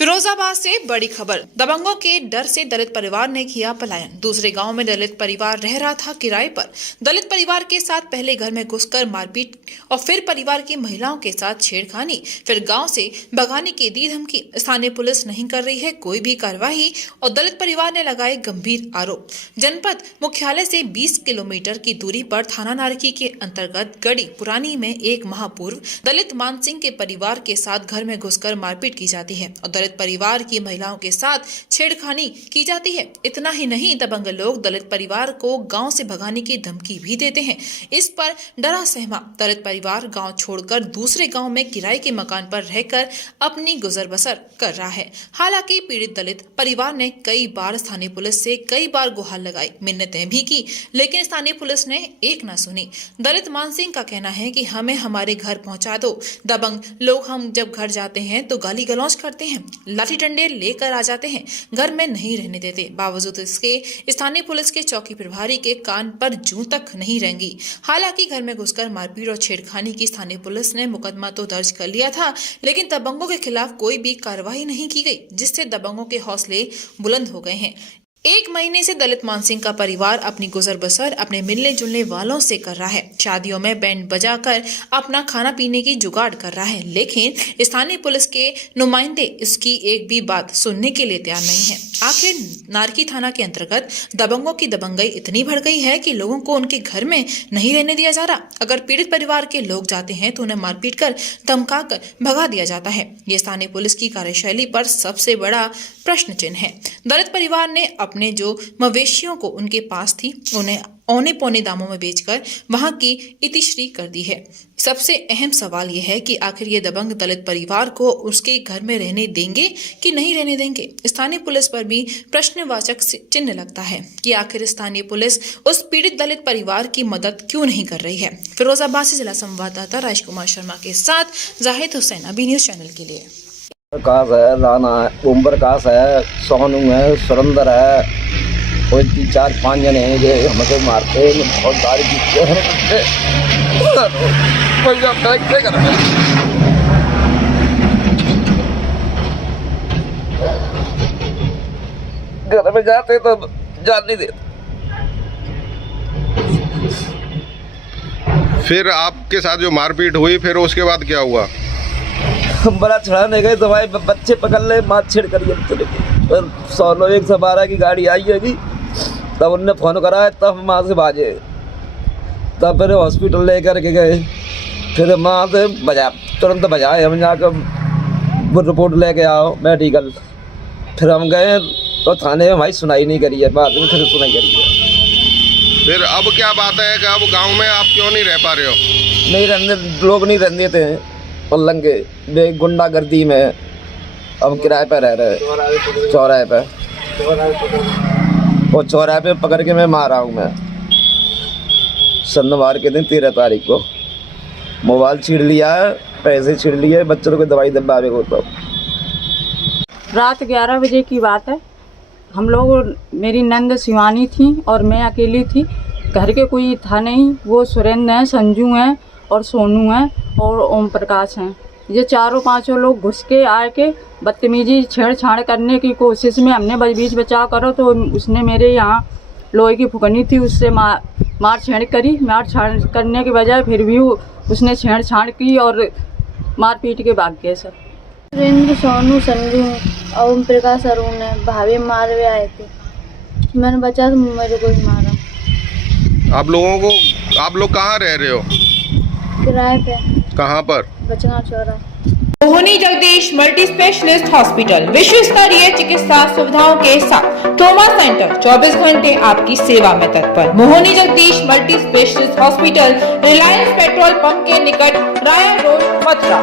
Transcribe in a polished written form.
फिरोजाबाद से बड़ी खबर। दबंगों के डर से दलित परिवार ने किया पलायन। दूसरे गांव में दलित परिवार रह रहा था किराए पर। दलित परिवार के साथ पहले घर में घुसकर मारपीट और फिर परिवार की महिलाओं के साथ छेड़खानी, फिर गांव से भगाने की दी धमकी। स्थानीय पुलिस नहीं कर रही है कोई भी कार्रवाई और दलित परिवार ने लगाए गंभीर आरोप। जनपद मुख्यालय से 20 किलोमीटर की दूरी पर थाना नारकी के अंतर्गत गड़ी पुरानी में एक माह पूर्व दलित मान सिंह के परिवार के साथ घर में घुसकर मारपीट की जाती है और दलित परिवार की महिलाओं के साथ छेड़खानी की जाती है। इतना ही नहीं, दबंग लोग दलित परिवार को गांव से भगाने की धमकी भी देते हैं। इस पर डरा सहमा दलित परिवार गांव छोड़कर दूसरे गांव में किराए के मकान पर रहकर अपनी गुजर बसर कर रहा है। हालांकि पीड़ित दलित परिवार ने कई बार स्थानीय पुलिस से कई बार गुहार लगाई, मिन्नतें भी की, लेकिन स्थानीय पुलिस ने एक न सुनी। दलित मान सिंह का कहना है कि हमें हमारे घर पहुंचा दो। दबंग लोग हम जब घर जाते हैं तो गाली गलौज करते हैं, लाठी डंडे लेकर आ जाते हैं, घर में नहीं रहने देते। बावजूद इसके स्थानीय पुलिस के चौकी प्रभारी के कान पर जूं तक नहीं रेंगी। हालांकि घर में घुसकर मारपीट और छेड़खानी की स्थानीय पुलिस ने मुकदमा तो दर्ज कर लिया था, लेकिन दबंगों के खिलाफ कोई भी कार्रवाई नहीं की गई, जिससे दबंगों के हौसले बुलंद हो गए हैं। 1 महीने से दलित मान सिंह का परिवार अपनी गुजर बसर अपने मिलने जुलने वालों से कर रहा है। शादियों में बैंड बजाकर अपना खाना पीने की जुगाड़ कर रहा है, लेकिन स्थानीय पुलिस के नुमाइंदे इसकी एक भी बात सुनने के लिए तैयार नहीं है। आखिर नारकी थाना के अंतर्गत दबंगों की दबंगई इतनी बढ़ गई है कि लोगों को उनके घर में नहीं रहने दिया जा रहा। अगर पीड़ित परिवार के लोग जाते हैं तो उन्हें मारपीट कर धमकाकर भगा दिया जाता है। ये स्थानीय पुलिस की कार्यशैली पर सबसे बड़ा प्रश्न चिन्ह है। दलित परिवार ने अपने जो मवेशियों को उनके पास थी उन्हें औने पौने दामों में बेचकर वहां की इतिश्री कर दी है। सबसे अहम सवाल यह है कि आखिर ये दबंग दलित परिवार को उसके घर में रहने देंगे कि नहीं रहने देंगे। स्थानीय पुलिस पर भी प्रश्नवाचक चिन्ह लगता है कि आखिर स्थानीय पुलिस उस पीड़ित दलित परिवार की मदद क्यों नहीं कर रही है। फिरोजाबाद से जिला संवाददाता राजकुमार शर्मा के साथ जाहिद हुसैन, अभी न्यूज चैनल के लिए। प्रकाश है, राना है, ओम प्रकाश है, सोनू है, सुरेंद्र है, कोई 3-4-5 जने हैं जो हमको मारते हैं। बहुत गाड़ी पीटते हैं, घर में जाते तो जान नहीं देते। फिर आपके साथ जो मारपीट हुई, फिर उसके बाद क्या हुआ? हम बड़ा छड़ाने गए तो भाई बच्चे पकड़ ले, मार छेड़ करिए चले गए। 112 की गाड़ी आई है, तब उनने फ़ोन कराया, तब हम वहाँ से भागे, तब फिर हॉस्पिटल लेकर के गए। फिर वहाँ से तुरंत बजाए, हम जाकर रिपोर्ट लेके आओ मेडिकल। फिर हम गए तो थाने में भाई सुनाई नहीं करी है, बाद में फिर सुनाई करी है। फिर अब क्या बात है कि अब गांव में आप क्यों नहीं रह पा रहे हो? नहीं रहने, लोग नहीं रहने देते हैं और लंगे गुंडागर्दी में अब किराए पर रह रहे। चौराहे पे और चौराहे पे पकड़ के मैं मारा हूँ। मैं शनिवार के दिन 13 तारीख को मोबाइल छीन लिया है, पैसे छीन लिए, बच्चों को दवाई दबावे को। तो रात 11 बजे की बात है। हम लोग, मेरी नंद शिवानी थी और मैं अकेली थी। घर के कोई था नहीं। वो सुरेंद्र हैं, संजू हैं और सोनू हैं और ओम प्रकाश हैं। ये 4-5 लोग घुस के आए के बदतमीजी छेड़छाड़ करने की कोशिश में हमने बीच बचाव करो तो उसने मेरे यहाँ लोहे की फुकनी थी, उससे मार छेड़ करी। मार छेड़ करने के बजाय फिर भी उसने छेड़छाड़ की और मार पीट के भाग गए। सर सुरेंद्र, सोनू, संजू, ओम प्रकाश, अरुण है, भाभी मारवे आए थे। मैंने बचा तो मेरे को ही मारा। आप लोग कहाँ रह रहे हो? किराए पे। कहाँ पर? बचना चौरा। मोहनी जगदीश मल्टी स्पेशलिस्ट हॉस्पिटल विश्व स्तरीय चिकित्सा सुविधाओं के साथ ट्रॉमा सेंटर 24 घंटे आपकी सेवा में तत्पर। Mohini Jagdish multi specialist hospital, Reliance petrol pump के निकट, राय रोड, मथुरा।